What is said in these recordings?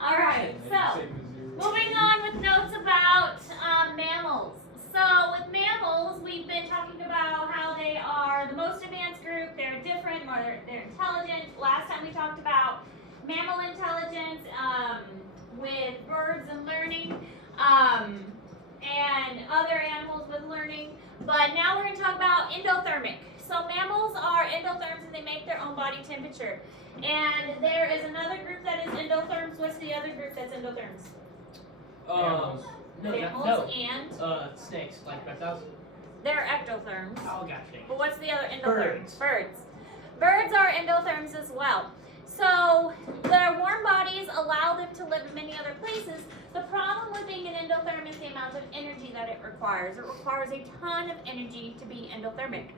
All right, so moving on with notes about mammals. So with mammals, we've been talking about how they are the most advanced group. They're different, more they're intelligent. Last time we talked about mammal intelligence with birds and learning, and other animals with learning. But now we're going to talk about endothermic. So mammals are endotherms and they make their own body temperature. And there is another group that is endotherms. What's the other group that's endotherms? Mammals. Mammals and snakes, like reptiles. they're ectotherms. Oh, gotcha. But what's the other endotherm? Birds. Birds. Birds are endotherms as well. So their warm bodies allow them to live in many other places. The problem with being an endotherm is the amount of energy that it requires. It requires a ton of energy to be endothermic.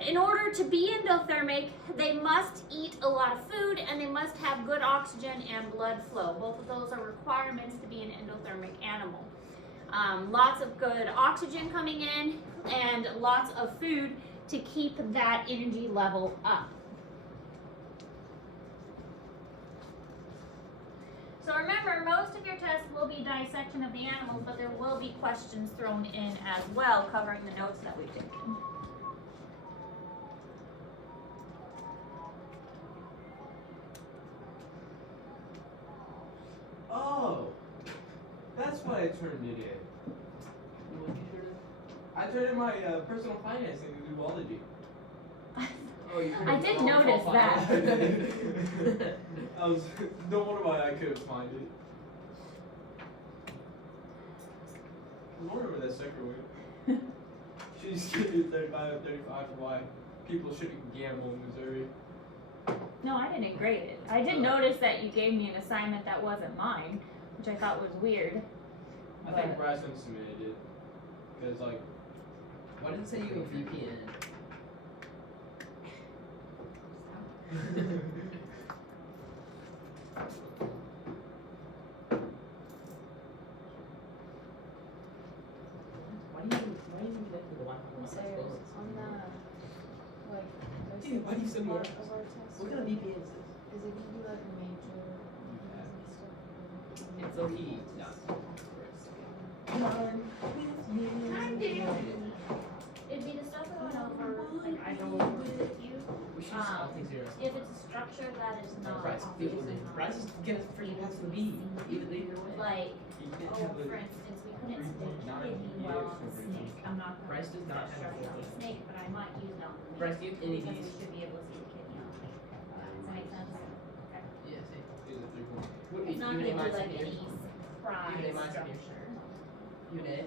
In order to be endothermic, they must eat a lot of food and they must have good oxygen and blood flow. Both of those are requirements to be an endothermic animal. Lots of good oxygen coming in and lots of food to keep that energy level up. So remember, most of your tests will be dissection of the animals, but there will be questions thrown in as well covering the notes that we've taken. Oh, that's what I turned it in. I turned in my personal financing to Zoology. Oh, you I did notice that. I was no wonder why I couldn't find it. I wonder where that second went. She's giving me 35 and 35 for why people shouldn't gamble in Missouri. No, I didn't grade it. I did notice that you gave me an assignment that wasn't mine, which I thought was weird. I think Bryson submitted it. Because, like, Why did it say you a VPN? Why do you connect to the Wi-Fi? So on the like there's Dude, why do you send me part that? of our test. What kind of VPN is this? Is it gonna be like a major It's a heat. No. Come on, dude. It'd be the stuff that went over, like I go over with you. We should just all take zeros. If it's a structure that is not Bryce, obviously not Bryce is gonna freaking pass the B. Either way. like, he didn't oh, have for the instance, we couldn't stick kidney well on the snake. I'm not gonna Bryce does not have structure a on the snake, but I might use it on the Bryce, snake. do you have any Because we B's? should be able to see the kidney on the snake. Does that make sense? Okay. Yeah, see. Is it 3 points? What, It's not you gonna name be mine like here? any surprise Even a minus here. structure. You an A?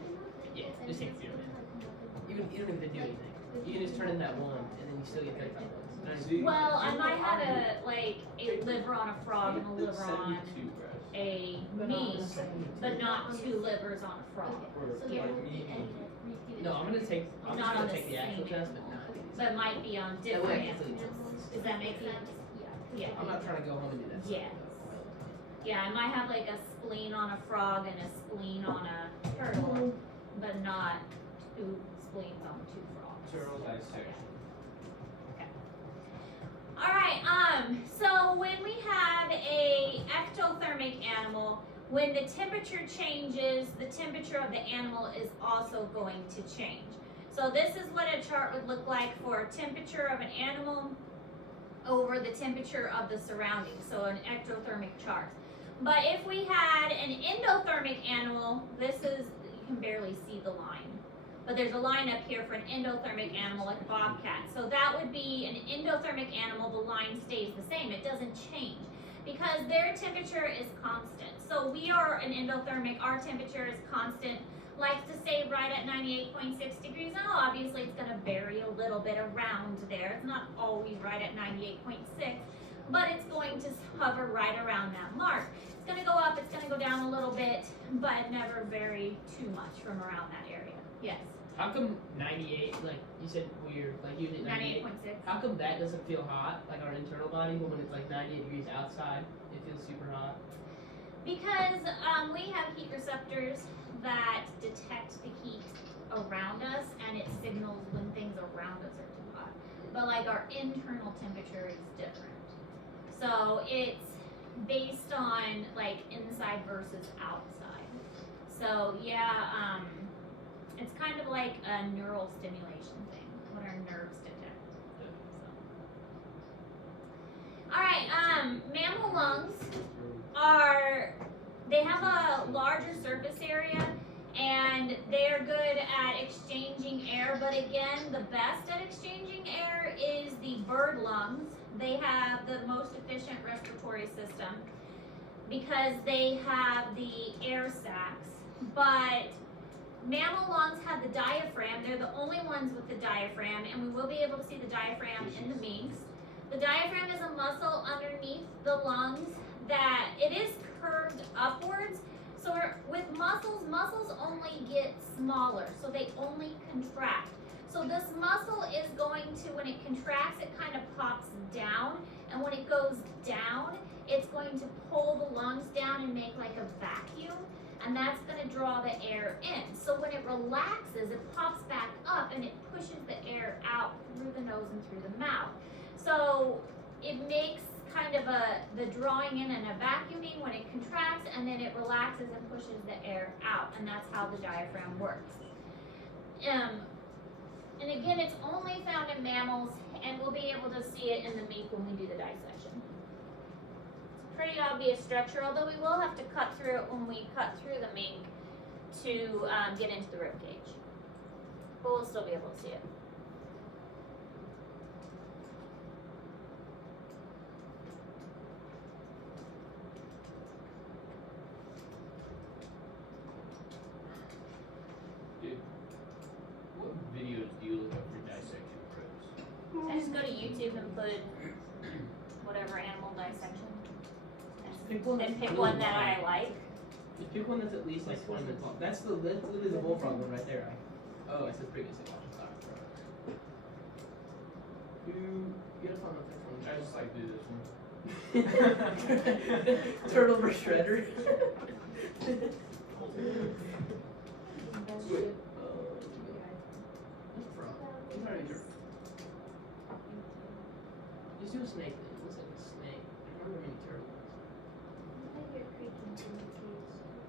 Yeah, just take 0, man. You don't even have to do anything. You can just turn in that 1, and then you still get 35 points. See? Well, I might have a liver on a frog and a liver on 72, Bryce. a meat, but not 2 livers on a frog. Or Yeah. like me. No, I'm just Not gonna on the take the actual same test, but not these. But it might be on That different way I can animals. complete Does that make sense? Yeah. I'm not trying to go home and do that. Yes. Yeah, I might have like a spleen on a frog and a spleen on a turtle, but not 2 spleens on 2 frogs. Turtle dissection. Alright, so when we have a ectothermic animal, when the temperature changes, the temperature of the animal is also going to change. So this is what a chart would look like for a temperature of an animal over the temperature of the surroundings, so an ectothermic chart. But if we had an endothermic animal, this is, you can barely see the line. But there's a line up here for an endothermic animal like a bobcat. So that would be an endothermic animal, the line stays the same. It doesn't change because their temperature is constant. So we are an endothermic, our temperature is constant, likes to stay right at 98.6 degrees. Now obviously it's gonna vary a little bit around there. It's not always right at 98.6, but it's going to hover right around that mark. It's gonna go up, it's gonna go down a little bit, but never vary too much from around that area. Yes. How come 98, like you said weird, like you did 98? 98.6. How come that doesn't feel hot, like our internal body, but when it's like 98 degrees outside, it feels super hot? Because we have heat receptors that detect the heat around us, and it signals when things around us are too hot. But like our internal temperature is different. So it's based on like inside versus outside. So yeah, it's kind of like a neural stimulation thing, what our nerves detect. So. All right, mammal lungs they have a larger surface area and they're good at exchanging air, but again, the best at exchanging air is the bird lungs. They have the most efficient respiratory system because they have the air sacs, but mammal lungs have the diaphragm. They're the only ones with the diaphragm, and we will be able to see the diaphragm in the minks. The diaphragm is a muscle underneath the lungs that it is curved upwards. So with muscles only get smaller, so they only contract. So this muscle is going to, when it contracts, it kind of pops down, and when it goes down, it's going to pull the lungs down and make like a vacuum, and that's going to draw the air in. So when it relaxes, it pops back up and it pushes the air out through the nose and through the mouth. So it makes kind of the drawing in and a vacuuming when it contracts, and then it relaxes and pushes the air out, and that's how the diaphragm works. And again, it's only found in mammals, and we'll be able to see it in the mink when we do the dissection. It's a pretty obvious structure, although we will have to cut through it when we cut through the mink to get into the rib cage. But we'll still be able to see it. What videos do you look up for dissection pros? I just go to YouTube and put whatever animal dissection. Pick one Then that's pick really one that long. I like. Just pick one that's at least like 20 minutes long. That's literally the bullfrog one right there. Oh, it's the previously watched. You get up on the first one. I just like do this one. Turtle versus shredder. Wait. Frog. It's already turtle. Just do a snake then. It looks like a snake. I don't remember many turtles.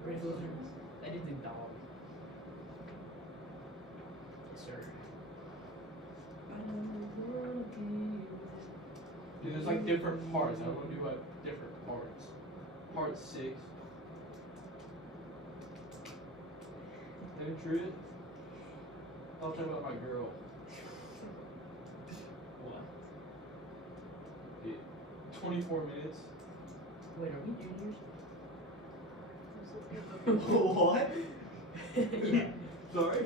Where's those? I did the dog. Yes, sir. Dude, there's like different parts. I want to do like different parts. Part 6. Any truth? I'll talk about my girl. What? Dude, 24 minutes. Wait, are we juniors? What? Yeah. Sorry?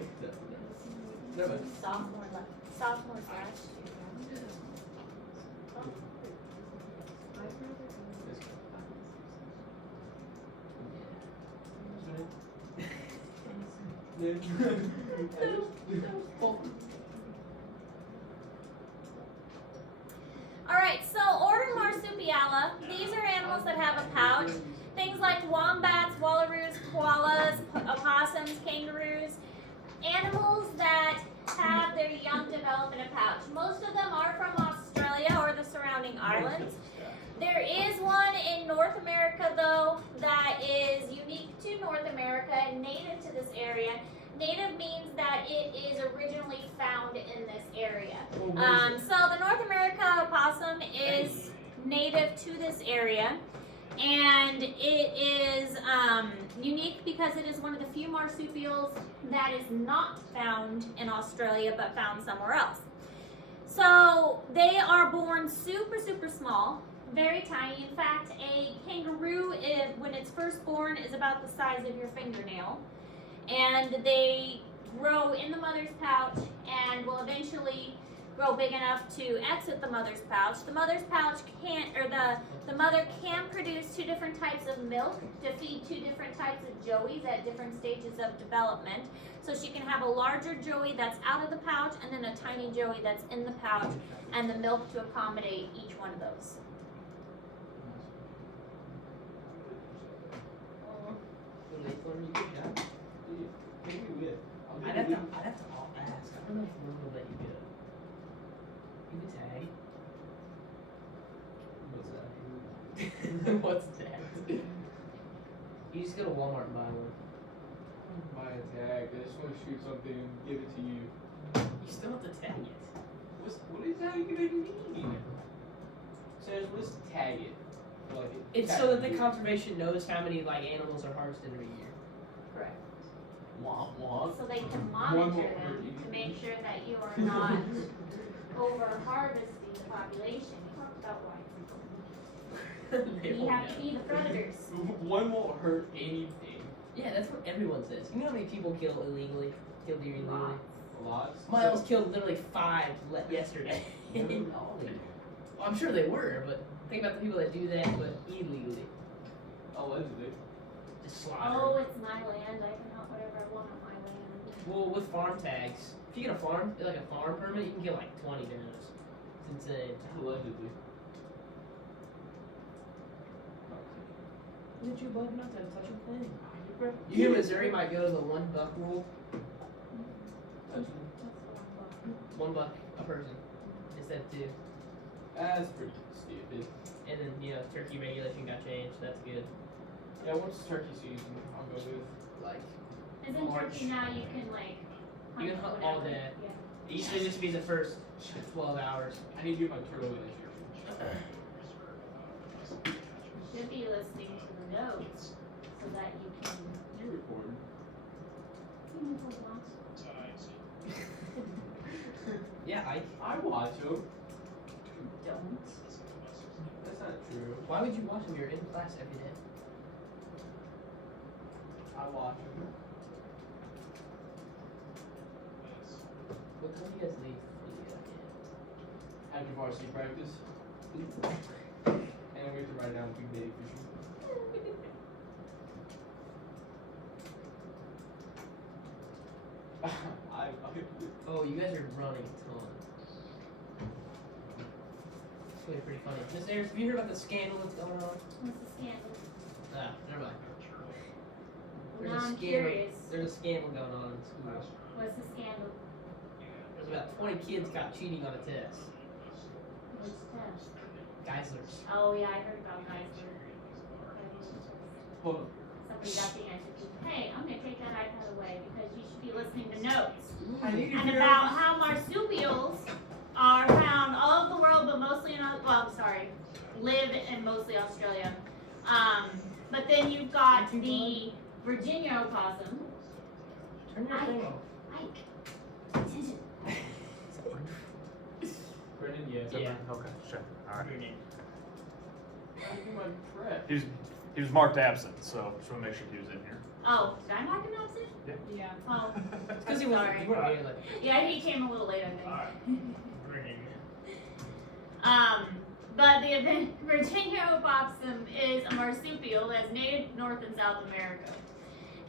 No, but Sophomore slash. Alright, so order Marsupiala. These are animals that have a pouch. Things like wombats, wallaroos, koalas, opossums, kangaroos. Animals that have their young develop in a pouch. Most of them are from Australia or the surrounding islands. There is one in North America, though, that is unique to North America and native to this area. Native means that it is originally found in this area. So the North America opossum is native to this area, and it is unique because it is one of the few marsupials that is not found in Australia but found somewhere else. So they are born super, super small. Very tiny. In fact, a kangaroo, when it's first born, is about the size of your fingernail. And they grow in the mother's pouch and will eventually grow big enough to exit the mother's pouch. The mother's pouch the mother can produce 2 different types of milk to feed 2 different types of joeys at different stages of development. So she can have a larger joey that's out of the pouch and then a tiny joey that's in the pouch, and the milk to accommodate each one of those. I'd have to ask. I don't know if one will let you go. You can tag. What's that? What's that? just go to Walmart and buy one. Buy a tag. I just want to shoot something and give it to you. You still have to tag it. What is that even mean? Says let's tag it. Like It's so that the conservation knows how many like animals are harvested every year. Correct. Womp womp. So they can One monitor more them turkey. to make sure that you are not over harvesting the population. We talked about why it's important. They We won't have know. to be the predators. One won't hurt anything. Yeah, that's what everyone says. You know how many people kill illegally? Kill deer illegally? Lots. Miles killed literally 5 yesterday. No. Well, I'm sure they were, but think about the people that do that, but illegally. Allegedly. Just slaughter. Oh, it's my land. I can hunt whatever I want on my land. Well, with farm tags, if you get a farm, like a farm permit, you can get like 20 dinos. It's insane. Allegedly. Look at you above enough to touch a thing. You hear Missouri might go to the $1 rule? That's what I'm $1 a person instead of 2. That's pretty stupid. And then, you know, turkey regulation got changed. That's good. Yeah, once turkey season, I'll go with. Like, Isn't March. turkey now you can like You can hunt all whatever. day. Yeah. it used to just be the first 12 hours. I need to get my turtle registration. You should be listening to the notes so that you can. You record. Yeah, I watch them. Don't. That's not true. Why would you watch them? You're in class every day. I watch them. What time do you guys leave? After varsity practice. And we have to write down big day fishing. Oh, you guys are running a ton. It's really pretty funny. Miss Ayers, have you heard about the scandal that's going on? What's the scandal? Ah, never mind. Now I'm scandal. curious. There's a scandal going on in school. What's the scandal? There's about 20 kids caught cheating on a test. Which test? Geisler's. Oh yeah, I heard about Geisler. Hold on. Somebody got the answer to. Hey, I'm gonna take that iPad away because you should be listening to notes. I need to And hear about how marsupials are found all over the world, but mostly live in mostly Australia. But then you've got the Virginia opossum. Turn your thing off. Ike, attention. Brendan, yes. Yeah. Okay, sure. All right. Your name. I do my prep. He was marked absent, so just want to make sure he was in here. Oh, did I mark him absent? Yeah. Oh, Because he wasn't. Sorry. You weren't here, like, yeah, he came a little late, I think. bringing. But the Virginia opossum is a marsupial that's native to North and South America.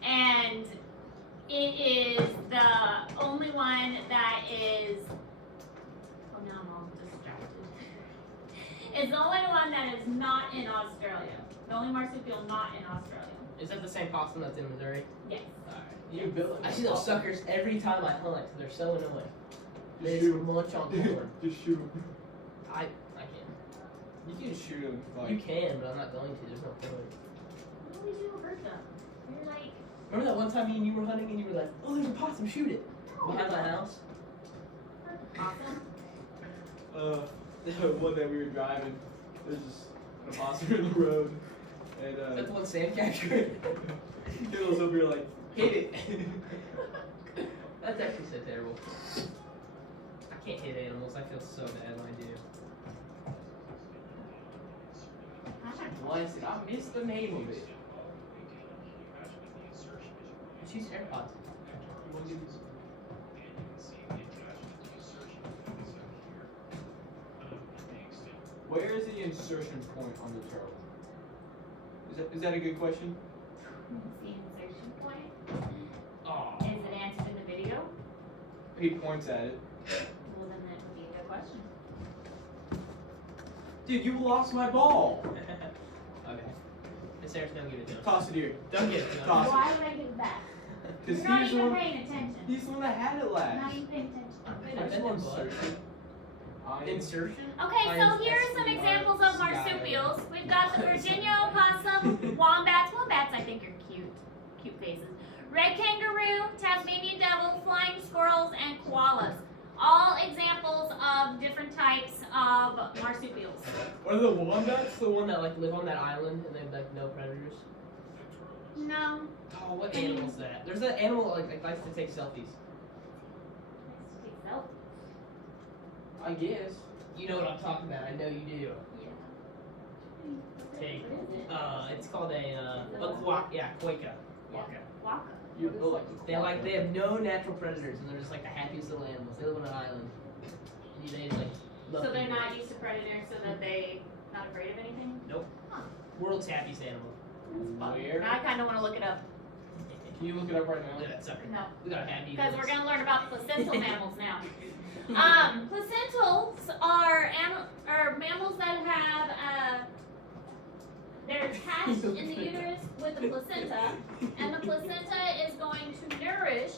And it is the only one that is, oh now I'm all distracted. It's the only one that is not in Australia. The only marsupial not in Australia. Is that the same possum that's in Missouri? Yes. Alright. You built I see those suckers every time I hunt. They're so annoying. They Just just shoot. munch on corn. Just shoot him. I can't. You can shoot him. Like, You can, but I'm not going to. There's no point. What would you hurt them? You're like, Remember that one time me and you were hunting and you were like, oh, there's a possum, shoot it. Behind my house? awesome. one day we were driving. There's just an opossum in the road, and Is that the one Sam captured? kid was over here like, hit it. That's actually so terrible. I can't hit animals. I feel so bad when I do. Bless it. I missed the name of it. She's AirPods. You wanna give me some? Where is the insertion point on the turtle? Is that a good question? The insertion point. Oh. Is it answered in the video? He points at it. Well, then that would be a good question. Dude, you lost my ball. Okay. Miss Harris, don't give it to him. Toss it here. Don't give it to him. Toss it. Why would I give it back? Cause You're not he's the even one. paying attention. He's the one that had it Not last. even paying attention. I'm paying I just attention, want bud. insertion. Insertion? Okay, so here are some examples of marsupials. We've got the Virginia opossum, wombats. Wombats, I think, are cute. cute faces. Red kangaroo, Tasmanian devil, flying squirrels, and koalas. All examples of different types of marsupials. What are the wombats? The one that like live on that island and they have like no predators. No. Oh, what animal is that? There's that animal that like likes to take selfies. I guess. You know what I'm talking about. I know you do. Take. It's called a quokka. Yeah, quokka. Quokka. Waka. You look like They have no natural predators and they're just like the happiest little animals. They live on an island. And they like love So they're people. not used to predators, so that they not afraid of anything. World's happiest animal. Where? I kind of want to look it up. Can you look it up right now? Look at that sucker. No, We got a happy. because we're gonna learn about placental mammals now. Placentals are mammals that have they're attached in the uterus with the placenta, and the placenta is going to nourish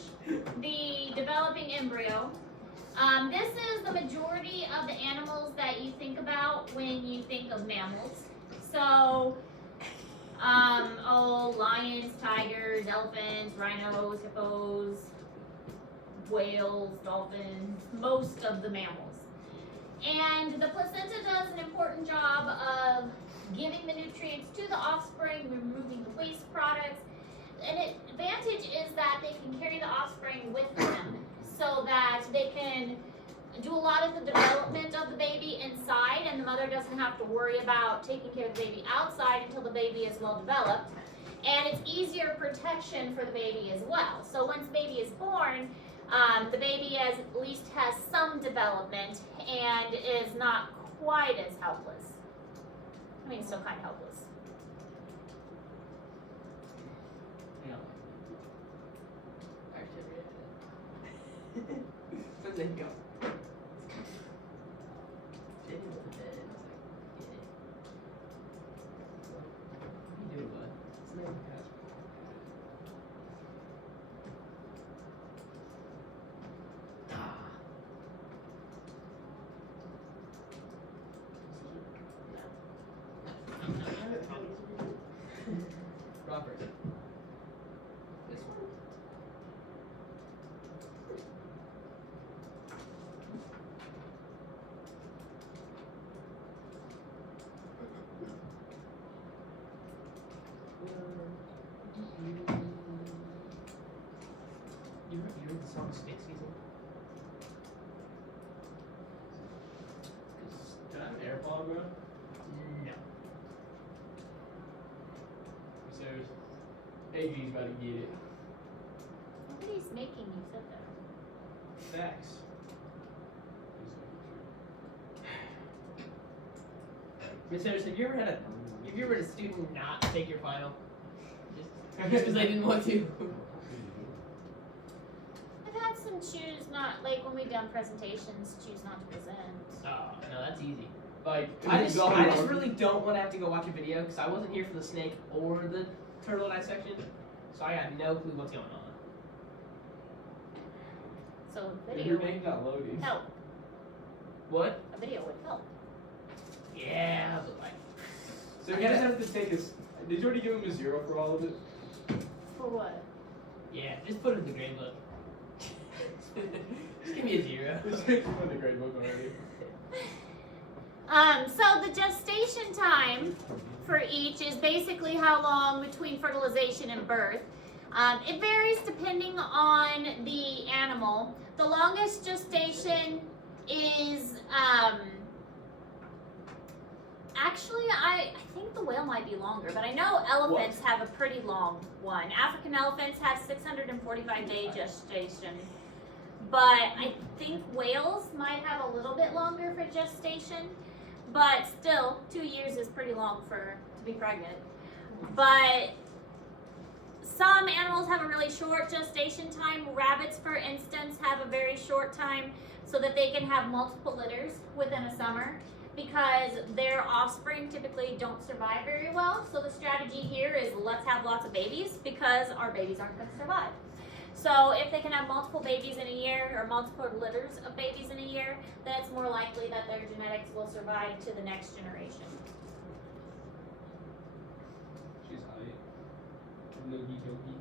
the developing embryo. This is the majority of the animals that you think about when you think of mammals. So, lions, tigers, elephants, rhinos, hippos, whales, dolphins, most of the mammals. And the placenta does an important job of giving the nutrients to the offspring, removing the waste products. An advantage is that they can carry the offspring with them so that they can do a lot of the development of the baby inside, and the mother doesn't have to worry about taking care of the baby outside until the baby is well developed. And it's easier protection for the baby as well. So once the baby is born, the baby at least has some development and is not quite as helpless. I mean, still kind of helpless. Yeah. So then go. Shit, he wasn't dead. It's like, what are you doing, bud? It's never past. Robert. This one. You heard the song Snake Season? Can I have an AirPod, bro? No. Serious. AG's about to get it. Nobody's making you sit there. Facts. Miss Harris, have you ever had a student not take your final? Just because they didn't want to? I've had some choose not, like when we've done presentations, choose not to present. Oh, no, that's easy. Like, I just really don't want to have to go watch a video because I wasn't here for the snake or the turtle dissection, so I got no clue what's going on. So a If video your would name's not loading. help. What? A video would help. Yeah, but like, So you just have to take his. Did you already give him a 0 for all of it? For what? yeah, just put it in the grade book. Just give me a 0. Just take him in the grade book already. So the gestation time for each is basically how long between fertilization and birth. It varies depending on the animal. The longest gestation is, actually, I think the whale might be longer, but I know elephants have a pretty long one. African elephants have 645-day gestation. But I think whales might have a little bit longer for gestation. But still, 2 years is pretty long to be pregnant. But some animals have a really short gestation time. Rabbits, for instance, have a very short time so that they can have multiple litters within a summer because their offspring typically don't survive very well. So the strategy here is let's have lots of babies because our babies aren't going to survive. So if they can have multiple babies in a year or multiple litters of babies in a year, then it's more likely that their genetics will survive to the next generation. She's high. Noogie Togie.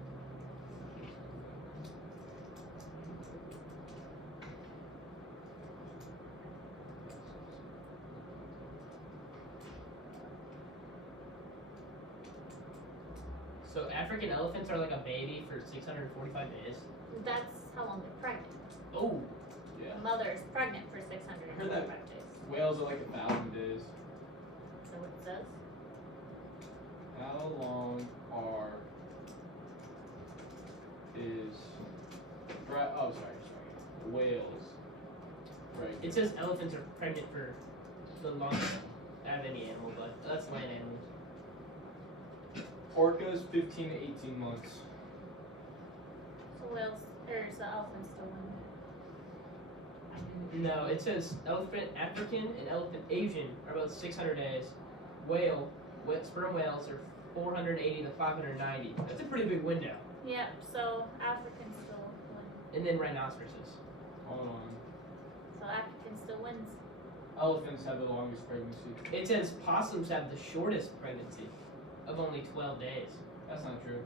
So African elephants are like a baby for 645 days. That's how long they're pregnant. Oh, Yeah. The mother is pregnant for I 645 heard that. days. Whales are like 1,000 days. So it says. How long is whales? Right. it says elephants are pregnant for the longest out of any animal, but that's land animals. Orcas 15 to 18 months. So whales, or so elephants still win. No, it says elephant African and elephant Asian are about 600 days. Sperm whales are 480 to 590. That's a pretty big window. Yep, so African still win. And then rhinoceroses. Hold on. So African still wins. Elephants have the longest pregnancy. It says possums have the shortest pregnancy of only 12 days. That's not true.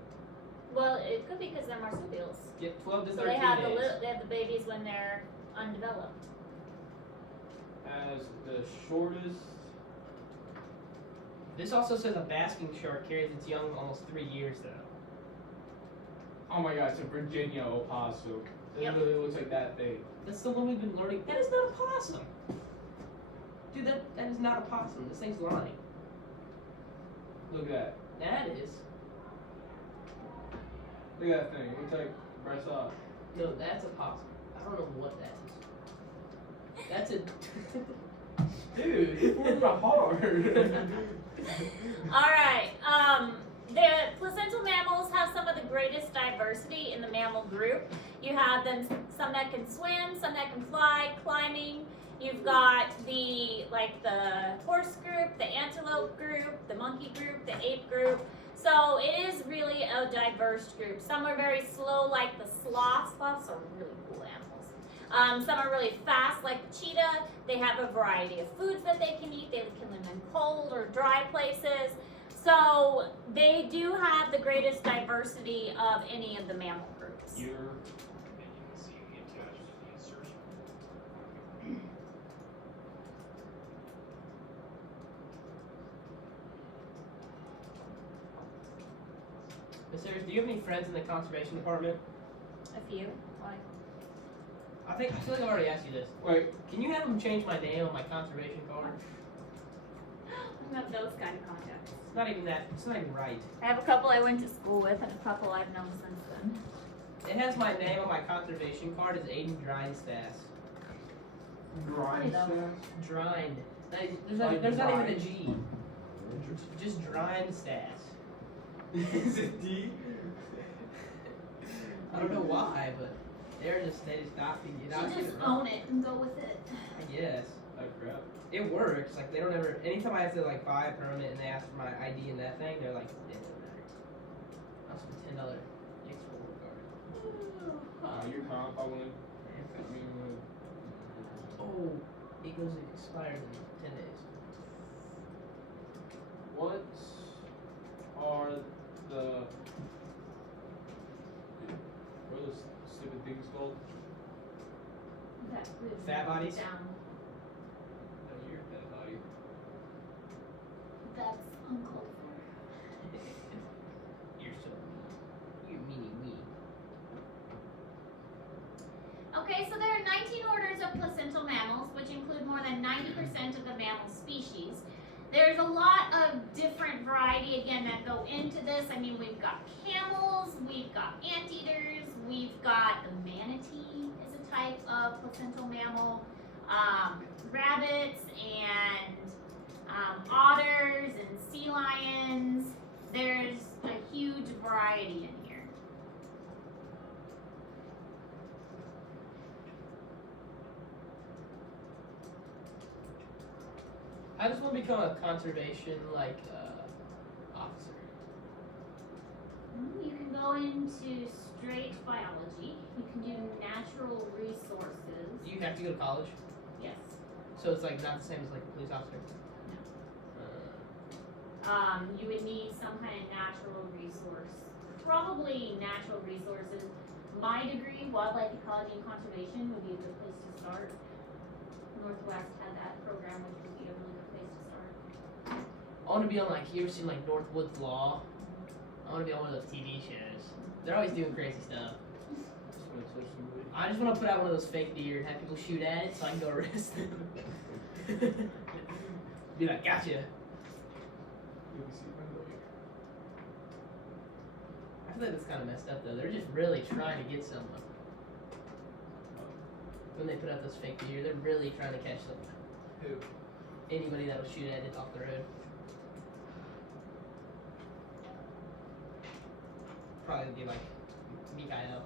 Well, it could be because they're marsupials. Yep, 12 to So 13 they have days. they have the babies when they're undeveloped. As the shortest. This also says a basking shark carries its young almost 3 years though. Oh my god, it's a Virginia opossum. It Yep. literally looks like that big. That's the one we've been learning. That is not a possum. Dude, that is not a possum. This thing's lying. Look at that. That is. Look at that thing. It looks like breast off. No, that's a possum. I don't know what that is. That's a. Dude, it formed my heart. All right. The placental mammals have some of the greatest diversity in the mammal group. You have them, some that can swim, some that can fly, climbing. You've got the horse group, the antelope group, the monkey group, the ape group. So it is really a diverse group. Some are very slow, like the sloths. Sloths are really cool animals. Some are really fast, like the cheetah. They have a variety of foods that they can eat. They can live in cold or dry places. So they do have the greatest diversity of any of the mammal groups. You're. Miss Ayers, do you have any friends in the conservation department? A few. Why? I feel like I've already asked you this. Wait, Can you have them change my name on my conservation card? I have those kind of contacts. It's not even that. It's not even right. I have a couple I went to school with and a couple I've known since then. It has my name on my conservation card as Aiden Drynstas. grind Hello. stats? Drind. Like There's not even a Drind. G. Just Drynstas. Is it D? I don't know why, but they just got to get out. So just own it and go with it. I guess. Oh crap. It works. Like they don't ever. Anytime I have to like buy a permit and they ask for my ID and that thing, they're like, it doesn't matter. I'll spend $10 extra reward card. Your comp, I wanna. Oh, it goes expires in 10 days. What are the. What are those stupid things called? Fat bodies? Down. No, you're a dead body. That's uncalled for. You're so mean. You're meaning me. Okay, so there are 19 orders of placental mammals, which include more than 90% of the mammal species. There's a lot of different variety, again, that go into this. I mean, we've got camels, we've got anteaters, we've got the manatee is a type of placental mammal, rabbits and otters and sea lions. There's a huge variety in here. How does one become a conservation officer? You can go into straight biology. You can do natural resources. Do you have to go to college? Yes. So it's like not the same as like a police officer. You would need some kind of natural resource. Probably natural resources. My degree, wildlife ecology and conservation, would be a good place to start. Northwest had that program, which would be a really good place to start. I want to be on like you ever seen like Northwoods Law? I want to be on one of those TV shows. They're always doing crazy stuff. Just wanna touch somebody. I just want to put out one of those fake deer and have people shoot at it so I can go arrest them. Be like, gotcha. You can see my leg. I feel like that's kind of messed up though. They're just really trying to get someone. When they put out those fake deer, they're really trying to catch someone. Who? Anybody that will shoot at it off the road. Probably be like Mikael.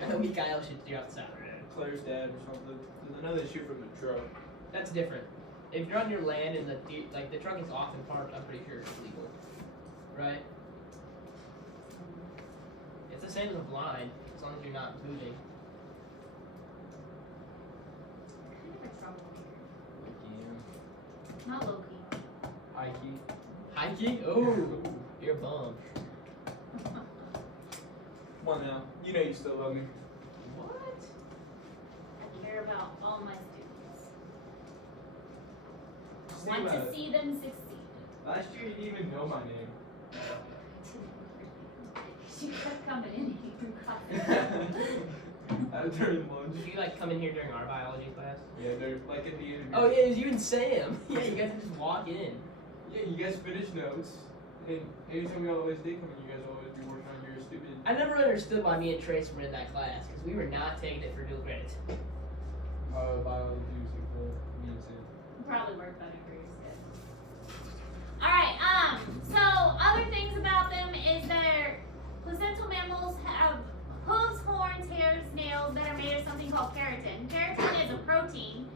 I know Mikael shoots deer off the side of the road. Claire's dad or something. Because I know they shoot from the truck. That's different. If you're on your land and the truck is often parked, I'm pretty sure it's illegal. Right? It's the same as a blind, as long as you're not moving. Not Loki. Ikey. Hiking? Oh, you're a bum. Come on now. You know you still love me. What? I care about all my students. Think Want about to it. see them succeed. Last year you didn't even know my name. She kept coming in here. During lunch. Did you like come in here during our biology class? Yeah, they're like at the end of Oh yeah, it was you and Sam. Yeah, you guys just walk in. Yeah, you guys finish notes. And anytime we always did come in, you guys always be working on your stupid. I never understood why me and Trace were in that class because we were not taking it for dual credit. Biology was equal. Me and Sam. Probably work better for your schedule. Alright, so other things about them is their placental mammals have hooves, horns, hairs, nails that are made of something called keratin. Keratin is a protein.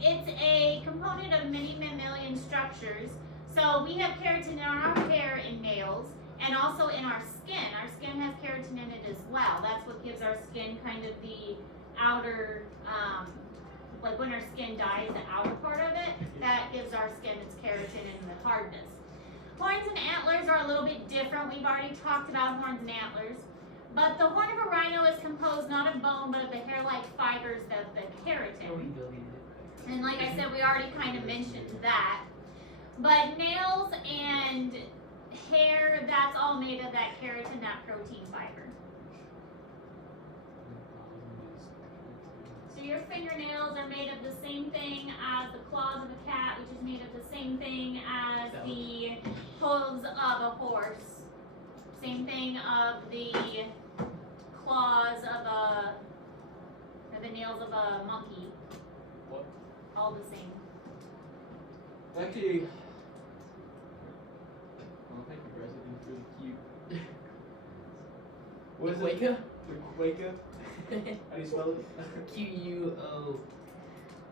It's a component of many mammalian structures. So we have keratin in our hair and nails, and also in our skin. Our skin has keratin in it as well. That's what gives our skin kind of the outer, like when our skin dies, the outer part of it, that gives our skin its keratin and the hardness. Horns and antlers are a little bit different. We've already talked about horns and antlers. But the horn of a rhino is composed not of bone, but of the hair-like fibers of the keratin. And like I said, we already kind of mentioned that. But nails and hair, that's all made of that keratin, that protein fiber. So your fingernails are made of the same thing as the claws of a cat, which is made of the same thing as the hooves of a horse. Same thing of the claws of or the nails of a monkey. What? All the same. Actually. Oh, thank you, Bryce. It's really cute. What is it? Quaker? The Quaker? How do you spell it?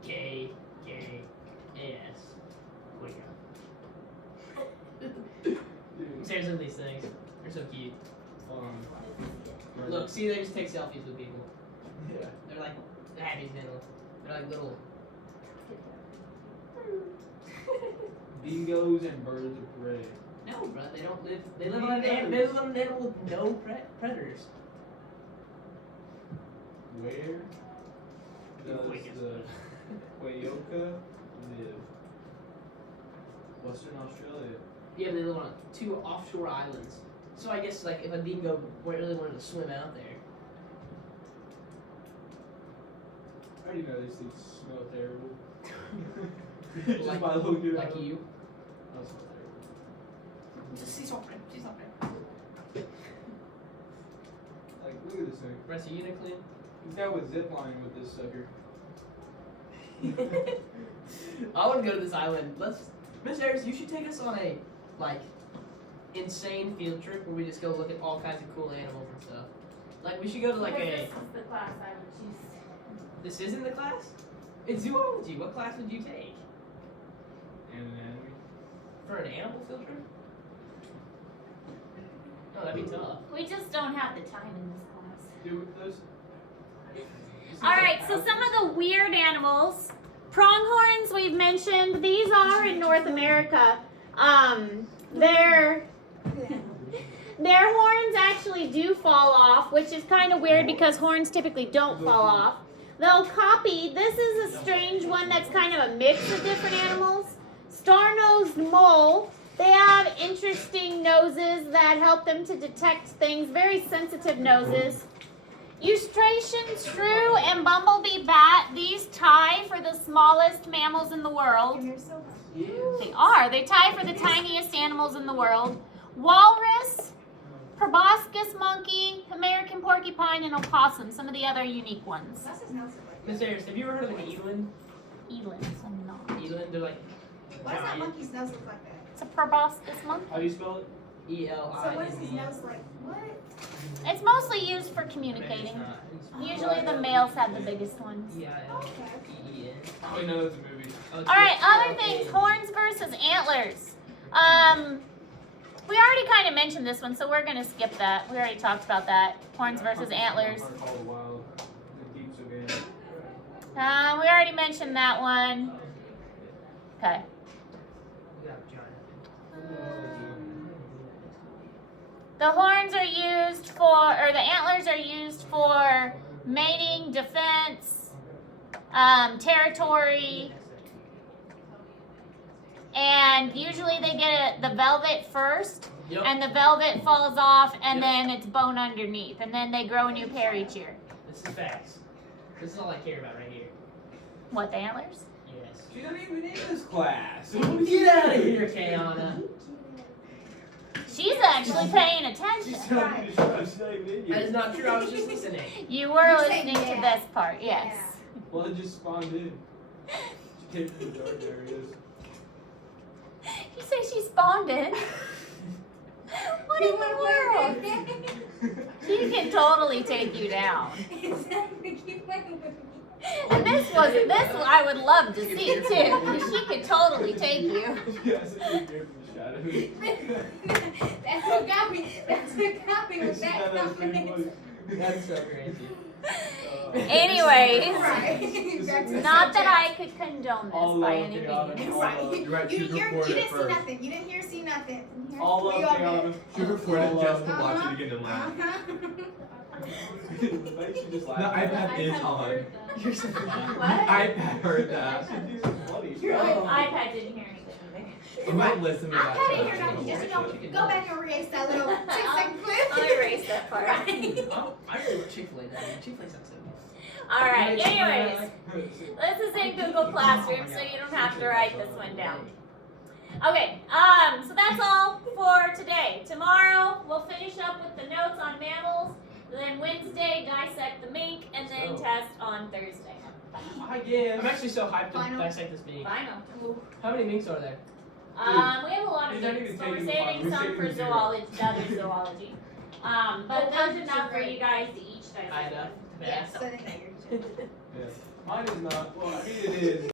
Quokkas. Quaker. Dude, Seriously, some of these things. They're so cute. murder. Look, see, they just take selfies with people. Yeah. They're like happy little. They're like little. Dingoes and birds of prey. No, bro, they don't live. They live on an animal with no predators. Where does Quakers. the Quayoka live? Western Australia. Yeah, they live on 2 offshore islands. So I guess like if a dingo really wanted to swim out there. I already know these things smell terrible. Just Like- by looking at Like them. you. They smell terrible. Just see something. See something. Like, look at this thing. Press a unicorn. This guy was ziplining with this sucker. I want to go to this island. Miss Harris, you should take us on a like insane field trip where we just go look at all kinds of cool animals and stuff. Like we should go to like Because a. this is the class I would choose. This isn't the class. It's zoology. What class would you take And anatomy. for an animal field trip? Oh, that'd be tough. We just don't have the time in this class. Dude, those. Alright, so some of the weird animals. Pronghorns we've mentioned. These are in North America. Their horns actually do fall off, which is kind of weird because horns typically don't fall off. They'll copy. This is a strange one that's kind of a mix of different animals. Star-nosed mole. They have interesting noses that help them to detect things, very sensitive noses. Eustachian shrew and bumblebee bat, these tie for the smallest mammals in the world. And they're so They are. They tie for the tiniest animals in the world. Walrus, proboscis monkey, American porcupine, and opossum, some of the other unique ones. What's his nose look like? Miss Ayers, have you ever heard of an eland? Elands, I'm not. Eland, they're like Why does that giant. monkey's nose look like that? It's a proboscis monkey. How do you spell it? So what is his ELIND. nose like? What? It's mostly used for communicating. Usually the males have the biggest ones. EILPEN. Oh, no, that's a movie. Oh, it's All right, just other things, horns versus antlers. We already kind of mentioned this one, so we're gonna skip that. We already talked about that. Horns versus antlers. Call the wild, the deep savannah. We already mentioned that one. Okay. We got giant. The horns are used for, or the antlers are used for mating, defense, territory, and usually they get the velvet first, Yep. and the velvet falls off, and Yep. then it's bone underneath, and then they grow a new pair each year. This is facts. This is all I care about right here. What, the antlers? Yes. She doesn't even in this class. Get out of here, Kayana. She's actually paying She's attention. telling you to shut up. She's not even in That here. is not true. I was just listening. You were You said listening to yeah. this part, yes. Well, it just spawned in. She came from the dark areas. You say she spawned in? What in the world? She can totally take you down. Exactly. Keep playing with me. And this I would love to see too, because she could totally take you. Yes, it came from the shadows. That's what got me. That's what got me with She that thought that was pretty comment. funny. That's so crazy. Anyways, Right. Back to the not that subject. I could condone All this by love, any chaotic. means. Right. You're right, You, should you're, record you it didn't see first. nothing. You didn't hear, see nothing. Here, All we love, all chaotic. Should record it just to good. watch it again and laugh. Uh-huh. Like, she just The laughed. iPad is on. You're so The What? iPad heard that. She thinks it's funny. Oh. iPad didn't hear anything. You might listen to that. I didn't hear first. nothing. Just go back and erase that little 10-second clip. I'll erase that part. Right. Oh, I really want Chick-fil-A now. Chick-fil-A sounds so good. All right. Anyways, this is in Google Classroom, so you don't have to write this one down. Okay. So that's all for today. Tomorrow we'll finish up with the notes on mammals. Then Wednesday dissect the mink, and then test on Thursday. Again. I'm actually so hyped to Final. dissect this mink. Final. How many minks are there? We have a lot of He's not minks, even so we're taking saving one. We're some for saving zero. zoology, other zoology. But there's enough for you guys to each dissect. Ida. Yes, so then you're Yeah. Mine is not. Well, I mean, it is.